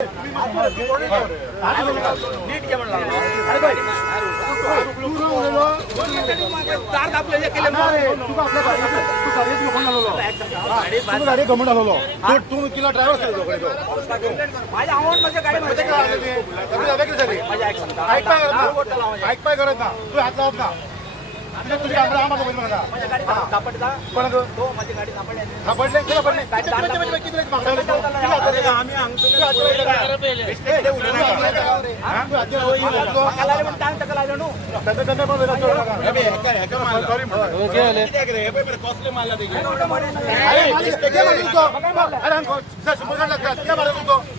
नीट घ्या म्हणला अरे भाई तू दार दाबले केले तू गाडी गमून आलो तू किला ड्रायव्हर माझ्या आव्हान माझ्या गाडीमध्ये ऐक पाय करत ना तू हात लावत ना तुझी आम्हाला माझ्या गाडी सापडला कोण तो माझी गाडी सापडली सापडले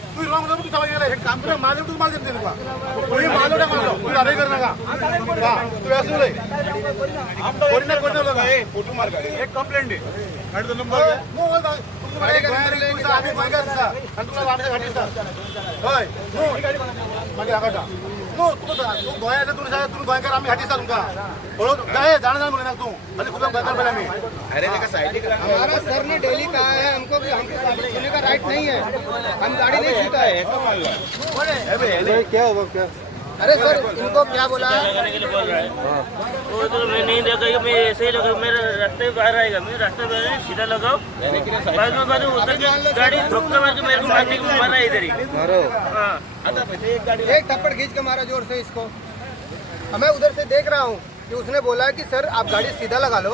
तू रॉंग तू काम कर माल तू माल देते ना कोणी माल तू अरे कर नका तू असू रे फोटो मार गाडी एक कंप्लेंट दे गाडीचा नंबर होय मागे आकाटा तू गोंयाचा तू गोंयकार आम्ही हाटीसा तुमका काय जाण म्हणा तू म्हणजे खूप गोंयकार पडला मी अरे हमारा सर ने डेली कहा है हमको कि हमको गाड़ी छूने का राइट नहीं है, हम गाड़ी नहीं छूता है। क्या होगा क्या अरे सर इनको क्या बोला वो तो मैं नहीं देखा मैं ऐसे ही लगा मेरा रास्ते में बाहर आएगा मैं रास्ते में सीधा लगाओ बाद में उतर के गाड़ी धक्का मार के मेरे को मारने को मारा इधर ही हाँ एक थप्पड़ खींच के मारा जोर से इसको। मैं उधर से देख रहा हूँ कि उसने बोला कि सर आप गाड़ी सीधा लगा लो,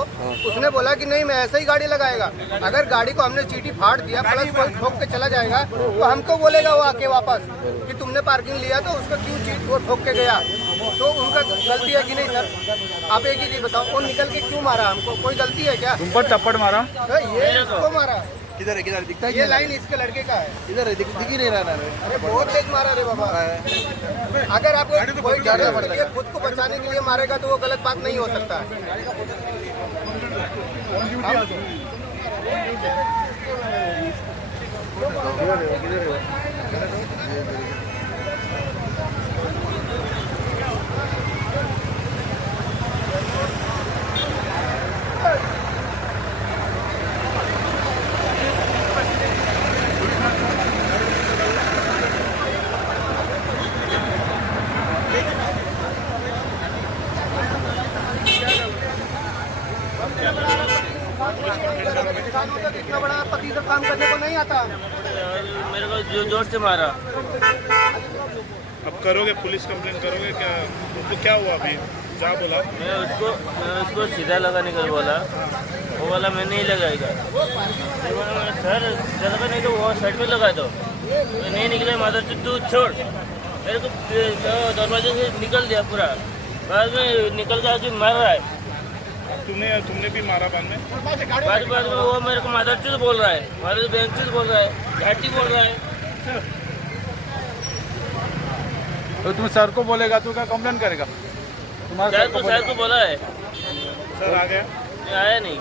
उसने बोला कि नहीं मैं ऐसे ही गाड़ी लगाएगा। अगर गाड़ी को हमने चीटी फाड़ दिया प्लस कोई ठोक के चला जाएगा तो हमको बोलेगा वो आके वापस कि तुमने पार्किंग लिया तो उसको क्यों चीट वो ठोक के गया, तो उनका गलती है कि नहीं सर? आप एक ही चीज बताओ, वो निकल के क्यों मारा हमको, कोई गलती है क्या? तुम पर थप्पड़ मारा ये इसको मारा, किधर है दिखता ये लाइन इसके लड़के का है, इधर है दिख ही नहीं रहा अरे बहुत तेज मारा रे बाबा। अगर आपको कोई ज्यादा खुद को बचाने के लिए मारेगा तो वो गलत बात नहीं हो सकता है। किसानों तक इतना बड़ा पति तो काम करने को नहीं आता। मेरे को जोर से मारा। अब करोगे पुलिस कंप्लेंट करोगे क्या? उसको क्या हुआ अभी क्या बोला? मैं उसको सीधा लगाने का बोला, वो बोला मैं नहीं लगाएगा। सर सीधा लगा नहीं तो वो साइड में लगा दो। मैं नहीं निकले माता तू छोड़, मेरे को दरवाजे से निकल दिया पूरा, बाद में निकल के आके मार रहा है। तुमने भी मारा बाद में? बाद में वो मेरे को माता चुत बोल रहा है, माता बैंक चुत बोल रहा है, घाटी बोल रहा है। तो तुम सर को बोलेगा तू क्या कंप्लेन करेगा? तुम्हारा सर को बोला है, सर आ गया? आया नहीं।